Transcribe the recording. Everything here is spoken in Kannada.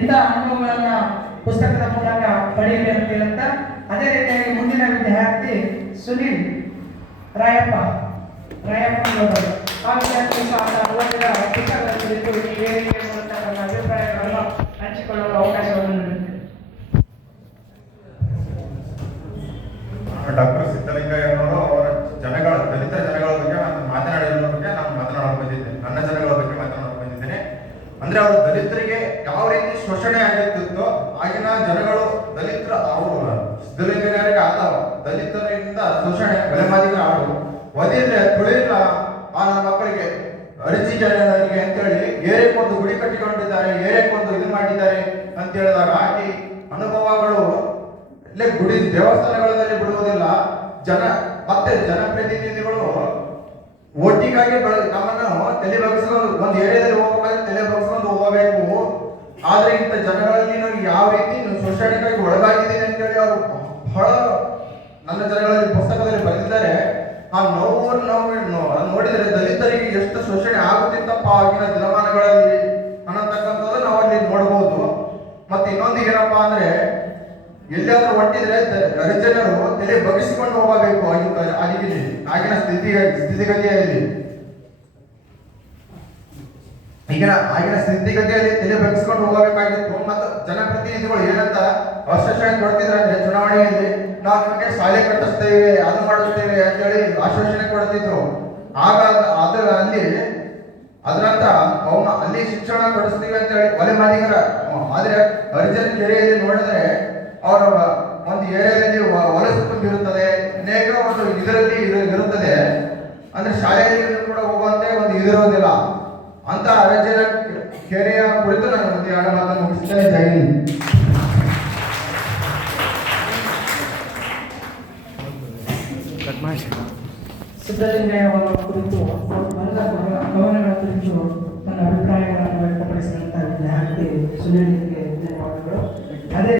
ಇಂಥ ಅನುಭವಗಳನ್ನ ಪುಸ್ತಕದ ಮೂಲಕ ಪಡೆಯಲಿ ಅಂತ ಹೇಳುತ್ತಾ, ಅದೇ ರೀತಿಯಾಗಿ ಮುಂದಿನ ವಿದ್ಯಾರ್ಥಿ ಸುನಿಲ್ ರಾಯಪ್ಪ ರಾಯಪ್ಪ. ಆ ವಿದ್ಯಾರ್ಥಿ ಸಹ ಓದಿದ ಪುಸ್ತಕದ ಕುರಿತು ಈ ವೇದಿಕೆಯ ಮೂಲಕ ತಮ್ಮ ಅಭಿಪ್ರಾಯಗಳನ್ನು ಹಂಚಿಕೊಳ್ಳಲು ಅವಕಾಶವನ್ನು ಡಾಕ್ಟರ್ ಸಿದ್ದಲಿಂಗಯ್ಯನವರು ಅವರ ಜನಗಳ ದಲಿತ ಜನಗಳ ಬಗ್ಗೆ ನಾನು ಮಾತನಾಡಿದ ಬಗ್ಗೆ ನಾನು ಮಾತನಾಡಲು ಬಂದಿದ್ದೇನೆ ನನ್ನ ಜನಗಳ ಬಗ್ಗೆ ಮಾತನಾಡಲು ಬಂದಿದ್ದೇನೆ ಅಂದ್ರೆ ಅವರು ದಲಿತರಿಗೆ ಯಾವ ರೀತಿ ಶೋಷಣೆ ಆಗಿರ್ತಿತ್ತೋ ಆಗಿನ ಜನಗಳು ದಲಿತರ ಅವರು ದಲಿತರಿಗೆ ಆದ ದಲಿತರಿಂದ ಶೋಷಣೆ ಬೆಲೆ ಬೆಲೆಮಾದಿಗೆ ಅವರು ಒದಿಲ್ಲ ತುಳಿಲ್ಲ ಆ ನನ್ನ ಮಕ್ಕಳಿಗೆ ಅರ್ಜಿ ಜನರಿಗೆ ಅಂತೇಳಿ ಏರಿಕೊಂದು ಗುಡಿ ಕಟ್ಟಿಕೊಂಡಿದ್ದಾರೆ ಏರಿಕೊಂದು ಇದು ಮಾಡಿದ್ದಾರೆ ಅಂತ ಹೇಳಿದಾಗ ಈ ಅನುಭವಗಳು, ಇಲ್ಲೇ ಗುಡಿ ದೇವಸ್ಥಾನಗಳಲ್ಲಿ ಬಿಡುವುದಿಲ್ಲ. ಜನ, ಮತ್ತೆ ಜನಪ್ರತಿನಿಧಿಗಳು ಬೆಳ, ನಮ್ಮನ್ನು ತಲೆ ಒಂದು ಏರಿಯಾದಲ್ಲಿ ಆದ್ರೆ ಇಂಥ ಜನಗಳಲ್ಲಿ ನಾವು ಯಾವ ರೀತಿ ಶೋಷಣೆಗಾಗಿ ಅಂತ ಅಂತೇಳಿ ಅವರು ಬಹಳ ನನ್ನ ಜನಗಳಲ್ಲಿ ಪುಸ್ತಕದಲ್ಲಿ ಬರೆದಿದ್ದಾರೆ. ಆ ನೋವು ನಾವು ನೋಡಿದರೆ ದಲಿತರಿಗೆ ಎಷ್ಟು ಶೋಷಣೆ ಆಗುತ್ತಿತ್ತಪ್ಪ ಆಗಿನ ದಿನಮಾನಗಳಲ್ಲಿ ಅನ್ನತಕ್ಕಂಥದ್ದು ನಾವು ಅಲ್ಲಿ ನೋಡಬಹುದು ಮತ್ತೆ ಇನ್ನೊಂದು ಏನಪ್ಪ ಅಂದ್ರೆ ಎಲ್ಲಾದ್ರೂ ಒಟ್ಟಿದ್ರೆ ಹರಿಜನರು ತಲೆ ಬಗ್ಗಿಸಿಕೊಂಡು ಹೋಗಬೇಕು ಆಗಿನ ಆಗಿನ ಸ್ಥಿತಿ ಸ್ಥಿತಿಗತಿಯಲ್ಲಿ. ಈಗಿನ ಆಗಿನ ಸ್ಥಿತಿಗತಿಯಲ್ಲಿ ತಲೆ ಬಗ್ಗಿಸ್ಕೊಂಡು ಹೋಗಬೇಕಾಗಿತ್ತು. ಮತ್ತು ಜನಪ್ರತಿನಿಧಿಗಳು ಏನಂತ ಆಶ್ವಾಸನೆ ಕೊಡ್ತಿದ್ರೆ ಚುನಾವಣೆಯಲ್ಲಿ ನಾವು ನಿಮಗೆ ಶಾಲೆ ಕಟ್ಟಿಸ್ತೇವೆ, ಅದು ಮಾಡುತ್ತೇವೆ ಅಂತೇಳಿ ಆಶ್ವಾಸನೆ ಕೊಡ್ತಿದ್ರು. ಆಗ ಅದರ ಅಲ್ಲಿ ಅದರಂತ ಅವನ ಅಲ್ಲಿ ಶಿಕ್ಷಣ ಕೊಡಿಸ್ತೀವಿ ಅಂತ ಹೇಳಿ ಒಲೆ ಮಾದಿಗರ ಆದ್ರೆ ಅರ್ಜನ್ ಕೆರೆಯಲ್ಲಿ ನೋಡಿದ್ರೆ ಅವರ ಒಂದು ಏರಿಯಾದಲ್ಲಿ ವಲಸೆ ತುಂಬಿರುತ್ತದೆ, ಅನೇಕ ಒಂದು ಇದರಲ್ಲಿ ಇರು- ಇರುತ್ತದೆ. ಅಂದ್ರೆ ಶಾಲೆಯಲ್ಲಿ ಕೂಡ ಹೋಗುವಂತೆ ಒಂದು ಇದಿರೋದಿಲ್ಲ ಅಂತ ಅರಜನ ಕೆರೆಯ ಕುರಿತು ನಾನು ಒಂದು ಎರಡು ಮಾತನ್ನು ಮುಗಿಸ್ತೇನೆ ಜೈ ಸಿದ್ಧಲಿಂಗಯ್ಯವರ ಕುರಿತು ಬಂದ ಗಮನಗಳ ಕುರಿತು ನನ್ನ ಅಭಿಪ್ರಾಯಗಳನ್ನು ವ್ಯಕ್ತಪಡಿಸಿದಂತಹ ವಿದ್ಯಾರ್ಥಿ ಸುನಿಲ್ಗೆ ಧನ್ಯವಾದಗಳು. ಅದೇ